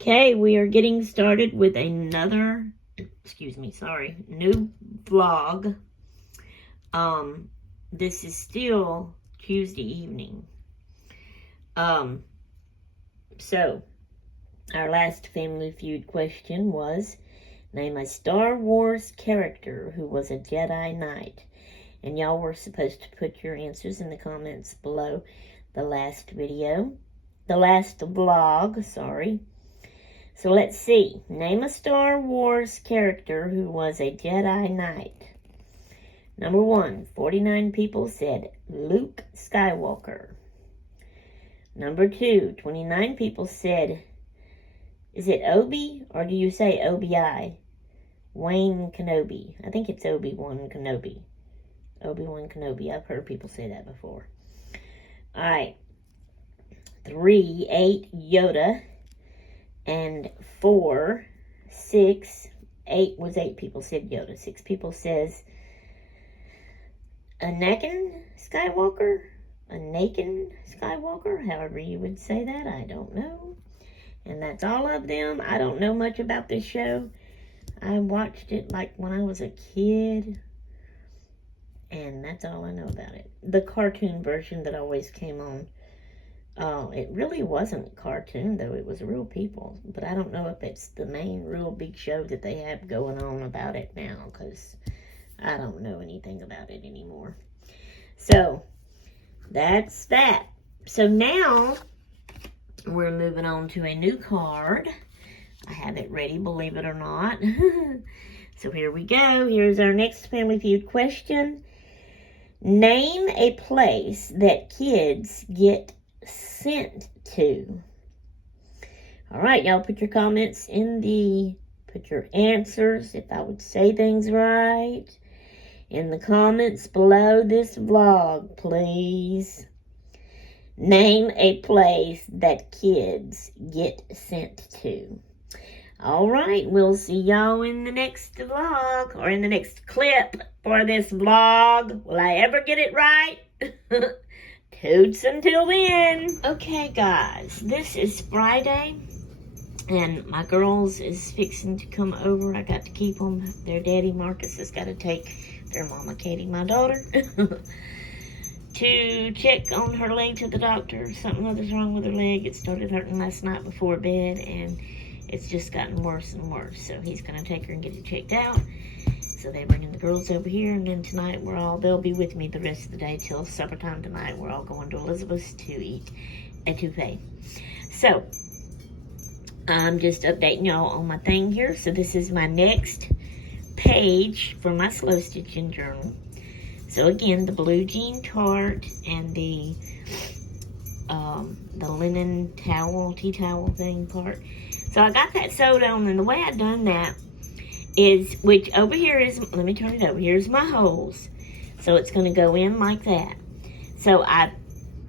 Okay, we are getting started with another, new vlog. This is still Tuesday evening. So, our last Family Feud question was, name a Star Wars character who was a Jedi Knight. And y'all were supposed to put your answers in the comments below the last vlog, So let's see. Name a Star Wars character who was a Jedi Knight. Number 1, 49 people said Luke Skywalker. Number 2, 29 people said, is it Obi or do you say Obi? Wayne Kenobi. I think it's Obi-Wan Kenobi. Obi-Wan Kenobi. I've heard people say that before. Alright. 3, 8, Yoda. And 4, 6, 8 was 8 people said Yoda. 6 people says Anakin Skywalker, however you would say that, I don't know. And that's all of them. I don't know much about this show. I watched it like when I was a kid, and that's all I know about it. The cartoon version that always came on. It really wasn't cartoon, though. It was real people. But I don't know if it's the main real big show that they have going on about it now, because I don't know anything about it anymore. So, that's that. So now, we're moving on to a new card. I have it ready, believe it or not. So here we go. Here's our next Family Feud question. Name a place that kids get sent to. All right, y'all put your comments put your answers, if I would say things right, in the comments below this vlog, please. Name a place that kids get sent to. All right, we'll see y'all in the next vlog, or in the next clip for this vlog. Will I ever get it right? Toots until then. Okay, guys, this is Friday, and my girls is fixing to come over. I got to keep them. Their daddy, Marcus, has got to take their mama, Katie, my daughter, to check on her leg to the doctor. Something other's wrong with her leg. It started hurting last night before bed, and it's just gotten worse and worse. So he's going to take her and get it checked out. So they're bringing the girls over here, and then tonight they'll be with me the rest of the day till supper time tonight. We're all going to Elizabeth's to eat etouffee. So, I'm just updating y'all on my thing here. So this is my next page for my slow stitching journal. So again, the blue jean tart and the linen towel, tea towel thing part. So I got that sewed on, and the way I done that is, which over here is, let me turn it over, here's my holes. So it's going to go in like that. So I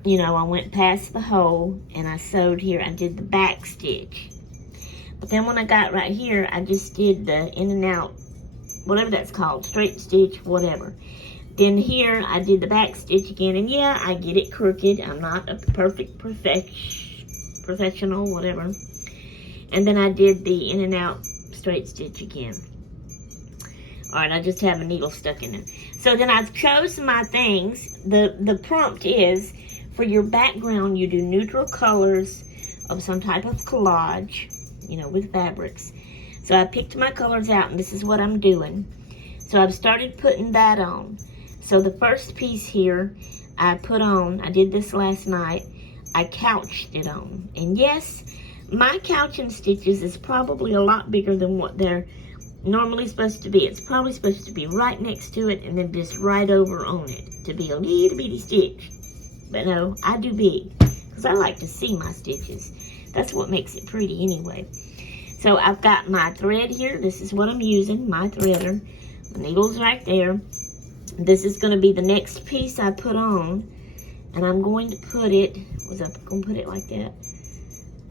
went past the hole and I sewed here. I did the back stitch. But then when I got right here, I just did the in and out, whatever that's called, straight stitch, whatever. Then here, I did the back stitch again. And yeah, I get it crooked. I'm not a perfect professional, whatever. And then I did the in and out straight stitch again. Alright, I just have a needle stuck in it. So then I've chosen my things. The prompt is, for your background, you do neutral colors of some type of collage, with fabrics. So I picked my colors out, and this is what I'm doing. So I've started putting that on. So the first piece here, I did this last night, I couched it on. And yes, my couching stitches is probably a lot bigger than what they're normally supposed to be. It's probably supposed to be right next to it and then just right over on it to be a little bitty stitch. But no, I do big because I like to see my stitches. That's what makes it pretty anyway. So I've got my thread here. This is what I'm using, my threader. The needle's right there. This is going to be the next piece I put on. And I'm going to put it, was I going to put it like that?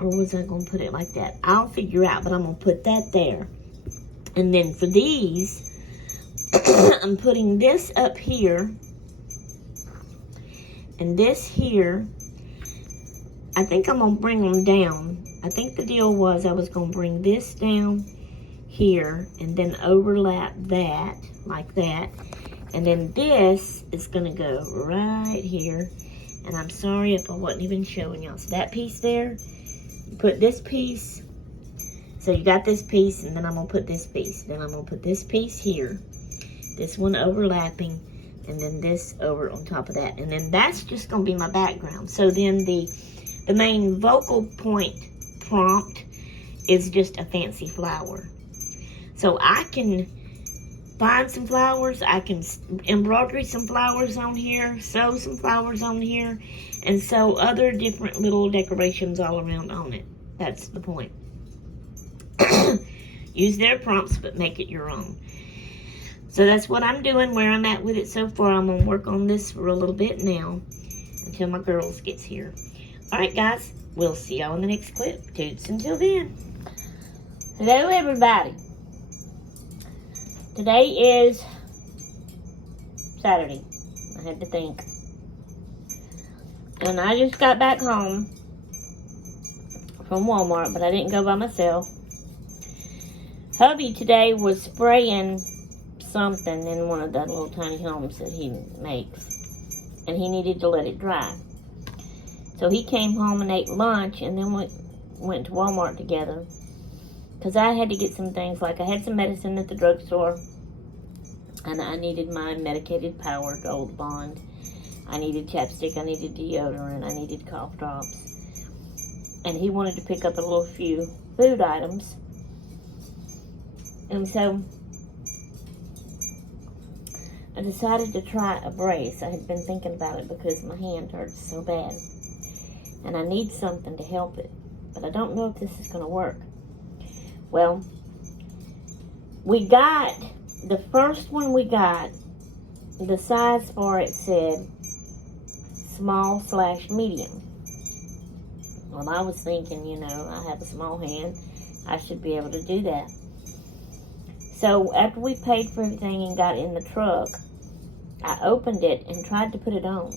Or was I going to put it like that? I'll figure out, but I'm going to put that there. And then for these, I'm putting this up here. And this here, I think I'm going to bring them down I think the deal was I was going to bring this down here and then overlap that like that. And then this is going to go right here. And I'm sorry if I wasn't even showing y'all. So that piece there, you put this piece. So you got this piece, and then I'm going to put this piece. Then I'm going to put this piece here. This one overlapping, and then this over on top of that. And then that's just going to be my background. So then the main vocal point prompt is just a fancy flower. So I can find some flowers. I can embroider some flowers on here, sew some flowers on here, and sew other different little decorations all around on it. That's the point. Use their prompts, but make it your own. So that's what I'm doing, where I'm at with it so far. I'm going to work on this for a little bit now until my girls gets here. Alright guys, we'll see y'all in the next clip. Toots until then. Hello everybody. Today is Saturday. I had to think. And I just got back home from Walmart, but I didn't go by myself. Hubby today was spraying something in one of the little tiny homes that he makes, and he needed to let it dry. So he came home and ate lunch, and then went to Walmart together, because I had to get some things, like I had some medicine at the drugstore, and I needed my medicated Power Gold Bond. I needed chapstick, I needed deodorant, I needed cough drops, and he wanted to pick up a little few food items. And so I decided to try a brace. I had been thinking about it because my hand hurts so bad. And I need something to help it. But I don't know if this is going to work. Well, we got, the first one we got, the size for it said small/medium. Well, I was thinking, you know, I have a small hand. I should be able to do that. So after we paid for everything and got in the truck, I opened it and tried to put it on.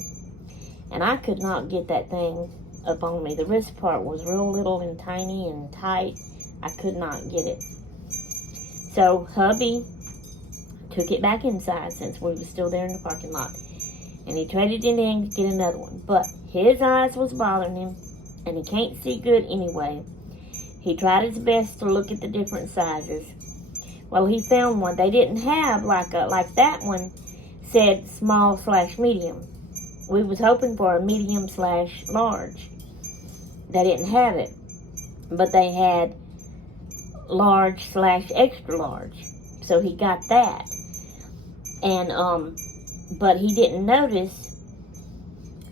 And I could not get that thing up on me. The wrist part was real little and tiny and tight. I could not get it. So hubby took it back inside since we were still there in the parking lot. And he traded it in to get another one. But his eyes was bothering him, and he can't see good anyway. He tried his best to look at the different sizes. Well, he found one. They didn't have like that one said small/medium. We was hoping for a medium/large. They didn't have it, but they had large/extra large. So he got that. And but he didn't notice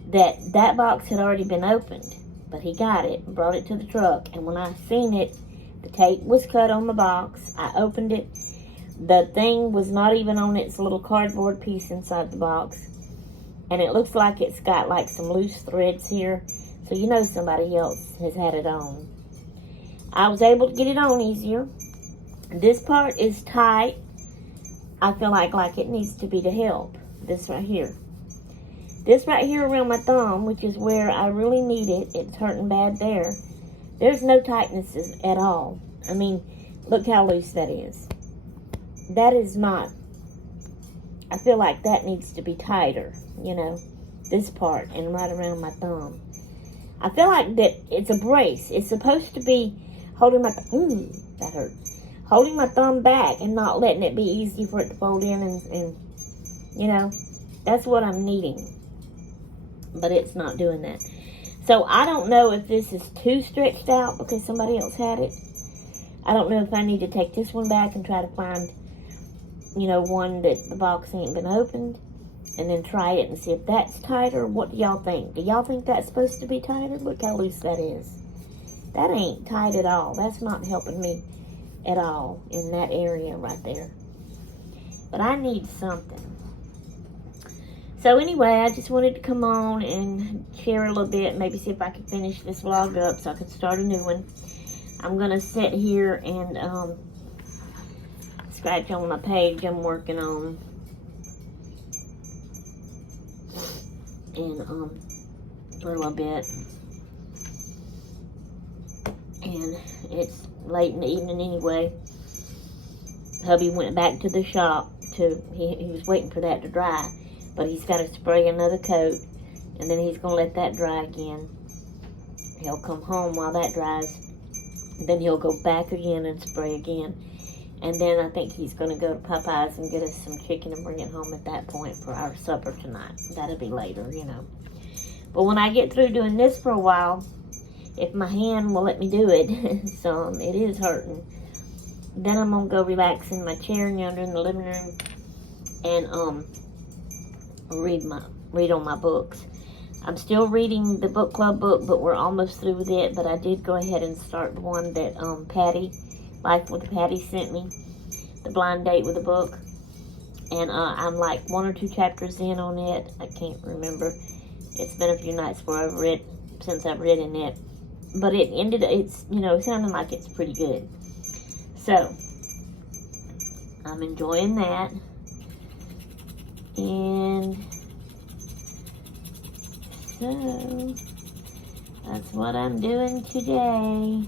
that box had already been opened. But he got it and brought it to the truck. And when I seen it, the tape was cut on the box. I opened it. The thing was not even on its little cardboard piece inside the box. And it looks like it's got like some loose threads here. So you know somebody else has had it on. I was able to get it on easier. This part is tight. I feel like it needs to be to help. This right here. This right here around my thumb, which is where I really need it. It's hurting bad there. There's no tightness at all. I mean, look how loose that is. That is not. I feel like that needs to be tighter, you know, this part and right around my thumb. I feel like that it's a brace. It's supposed to be holding my, ooh, that hurt. Holding my thumb back and not letting it be easy for it to fold in and you know, that's what I'm needing. But it's not doing that. So I don't know if this is too stretched out because somebody else had it. I don't know if I need to take this one back and try to find, you know, one that the box ain't been opened. And then try it and see if that's tighter. What do y'all think? Do y'all think that's supposed to be tighter? Look how loose that is. That ain't tight at all. That's not helping me at all in that area right there. But I need something. So anyway, I just wanted to come on and share a little bit, maybe see if I can finish this vlog up so I can start a new one. I'm going to sit here and scratch on my page I'm working on. And a little bit. And it's late in the evening anyway. Hubby went back to the shop he was waiting for that to dry, but he's got to spray another coat, and then he's going to let that dry again. He'll come home while that dries, then he'll go back again and spray again. And then I think he's going to go to Popeyes and get us some chicken and bring it home at that point for our supper tonight. That'll be later, you know. But when I get through doing this for a while, if my hand will let me do it, so it is hurting, then I'm going to go relax in my chair yonder in the living room and read on my books. I'm still reading the book club book, but we're almost through with it. But I did go ahead and start the one that Patty, Life with Patty, sent me, The Blind Date with a Book. And I'm like 1 or 2 chapters in on it. I can't remember. It's been a few nights since I've read in it. But it's sounding like it's pretty good. So, I'm enjoying that. And so, that's what I'm doing today.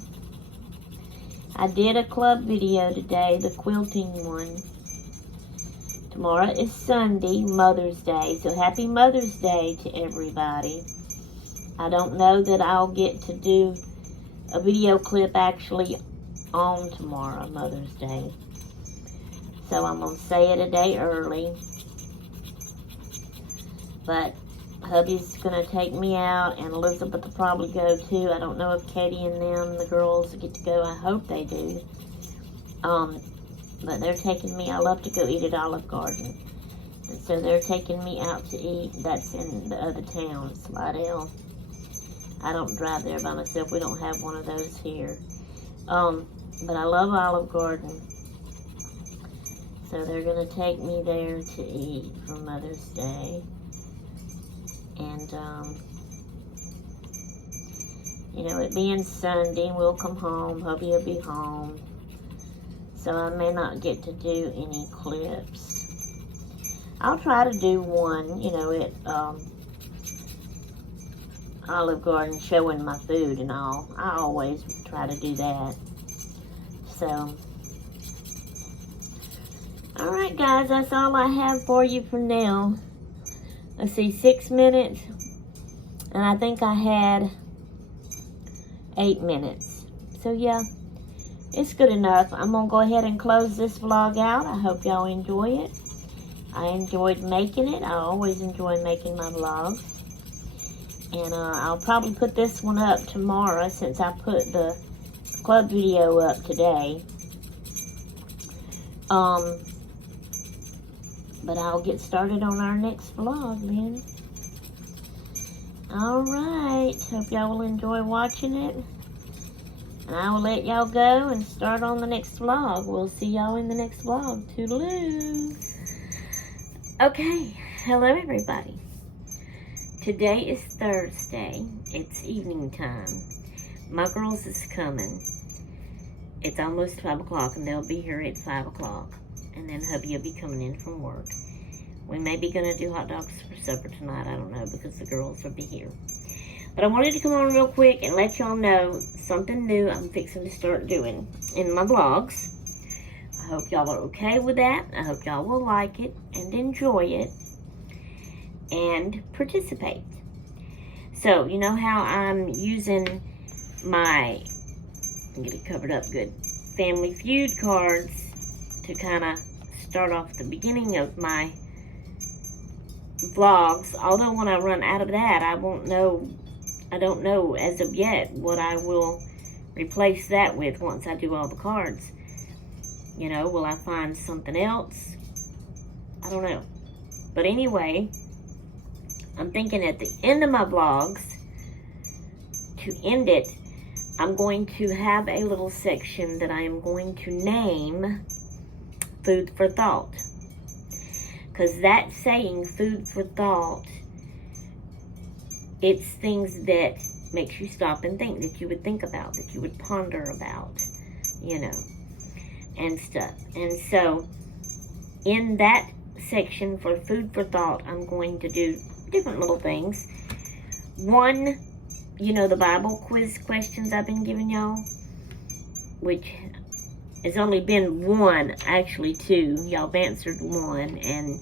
I did a club video today, the quilting one. Tomorrow is Sunday, Mother's Day. So, happy Mother's Day to everybody. I don't know that I'll get to do a video clip actually on tomorrow, Mother's Day. So I'm going to say it a day early. But hubby's going to take me out, and Elizabeth will probably go too. I don't know if Katie and them, the girls, get to go. I hope they do. But they're taking me. I love to go eat at Olive Garden. And so they're taking me out to eat. That's in the other town, Slidell. I don't drive there by myself. We don't have one of those here. But I love Olive Garden. So they're going to take me there to eat for Mother's Day. And, it being Sunday, we'll come home. Hubby will be home. So I may not get to do any clips. I'll try to do one, at Olive Garden, showing my food and all. I always try to do that. So, alright guys, that's all I have for you for now. Let's see, 6 minutes, and I think I had 8 minutes. So yeah, it's good enough. I'm going to go ahead and close this vlog out. I hope y'all enjoy it. I enjoyed making it. I always enjoy making my vlogs. And I'll probably put this one up tomorrow since I put the club video up today. But I'll get started on our next vlog then. Alright, hope y'all will enjoy watching it. And I will let y'all go and start on the next vlog. We'll see y'all in the next vlog. Toodaloo. Okay, hello everybody. Today is Thursday. It's evening time. My girls is coming. It's almost 5 o'clock and they'll be here at 5 o'clock. And then hubby will be coming in from work. We may be going to do hot dogs for supper tonight. I don't know because the girls will be here. But I wanted to come on real quick and let y'all know something new I'm fixing to start doing in my vlogs. I hope y'all are okay with that. I hope y'all will like it and enjoy it. And participate. So, you know how I'm using my, get it covered up good, Family Feud cards to kind of start off the beginning of my vlogs. Although when I run out of that, I don't know as of yet what I will replace that with once I do all the cards. Will I find something else? I don't know. But anyway, I'm thinking at the end of my vlogs, to end it, I'm going to have a little section that I am going to name Food for Thought. Because that saying, food for thought, it's things that makes you stop and think, that you would think about, that you would ponder about, and stuff. And so, in that section for Food for Thought, I'm going to do different little things. One, the Bible quiz questions I've been giving y'all. which has only been one, actually two. Y'all have answered one, and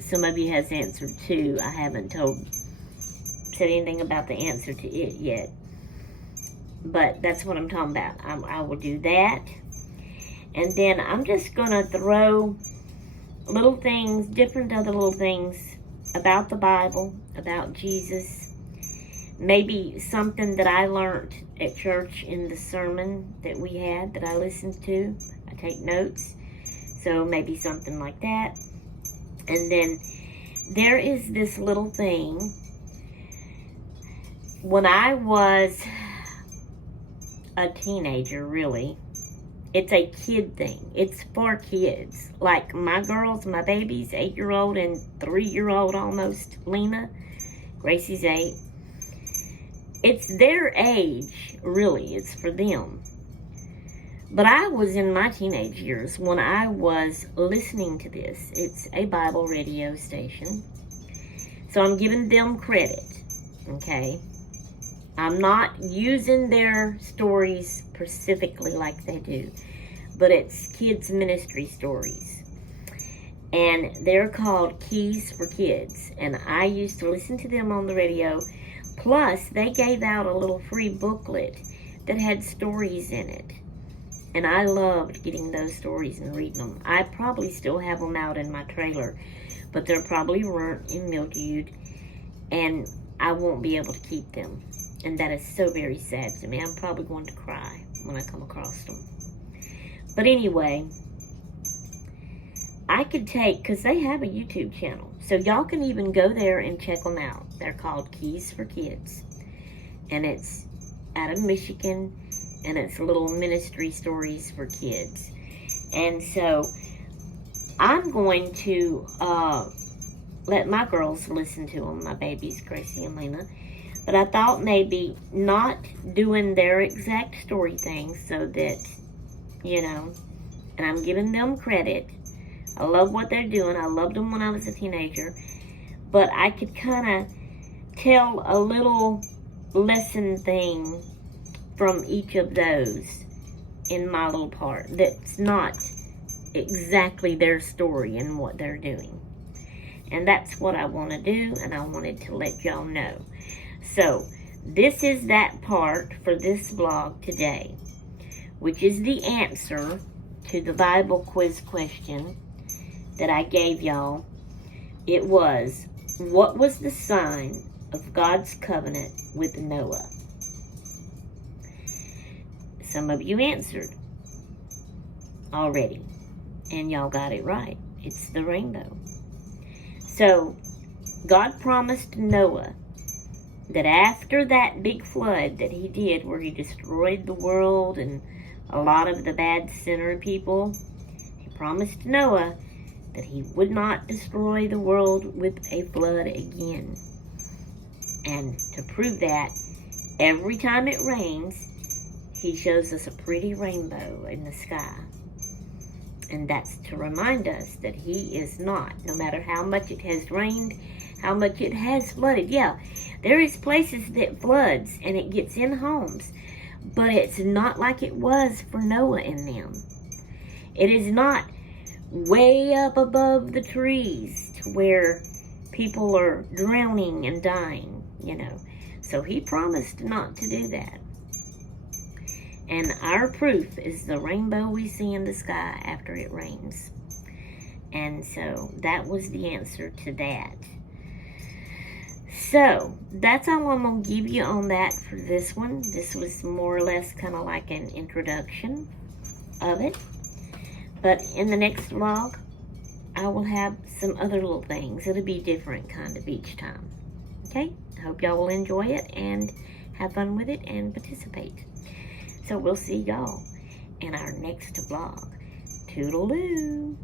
some of you has answered two. I haven't said anything about the answer to it yet. But that's what I'm talking about. I will do that. And then I'm just going to throw little things, different other little things about the Bible, about Jesus. Maybe something that I learned at church in the sermon that we had that I listened to. I take notes. So maybe something like that. And then there is this little thing. When I was a teenager, really, it's a kid thing. It's for kids. Like my girls, my babies, 8-year-old and 3-year-old almost, Lena. Gracie's 8. It's their age, really. It's for them. But I was in my teenage years when I was listening to this. It's a Bible radio station. So I'm giving them credit, okay? I'm not using their stories specifically like they do, but it's kids' ministry stories. And they're called Keys for Kids. And I used to listen to them on the radio. Plus, they gave out a little free booklet that had stories in it. And I loved getting those stories and reading them. I probably still have them out in my trailer, but they're probably burnt and mildewed, and I won't be able to keep them. And that is so very sad to me. I'm probably going to cry when I come across them. But anyway, I could take, because they have a YouTube channel, so y'all can even go there and check them out. They're called Keys for Kids. And it's out of Michigan, and it's little ministry stories for kids. And so I'm going to let my girls listen to them, my babies, Gracie and Lena. But I thought maybe not doing their exact story things so that, you know, and I'm giving them credit. I love what they're doing. I loved them when I was a teenager. But I could kind of tell a little lesson thing from each of those in my little part that's not exactly their story and what they're doing. And that's what I want to do, and I wanted to let y'all know. So, this is that part for this vlog today, which is the answer to the Bible quiz question that I gave y'all. It was, what was the sign of God's covenant with Noah? Some of you answered already, and y'all got it right. It's the rainbow. So, God promised Noah that after that big flood that he did, where he destroyed the world and a lot of the bad sinner people, he promised Noah that he would not destroy the world with a flood again. And to prove that, every time it rains, he shows us a pretty rainbow in the sky. And that's to remind us that he is not, no matter how much it has rained, how much it has flooded. Yeah, there is places that floods and it gets in homes, but it's not like it was for Noah and them. It is not way up above the trees to where people are drowning and dying, you know. So he promised not to do that. And our proof is the rainbow we see in the sky after it rains. And so that was the answer to that. So that's all I'm going to give you on that for this one. This was more or less kind of like an introduction of it. But in the next vlog, I will have some other little things. It'll be different kind of each time. Okay? I hope y'all will enjoy it and have fun with it and participate. So we'll see y'all in our next vlog. Toodaloo!